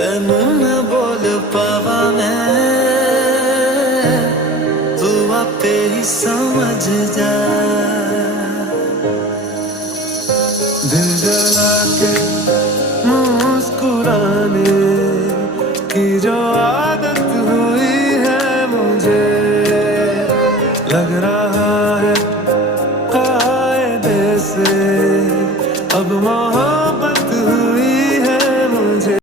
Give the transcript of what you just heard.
तेनू ना बोल पावा मैं, तू आपे ही समझ जा। दिल जला के मुस्कुराने की जो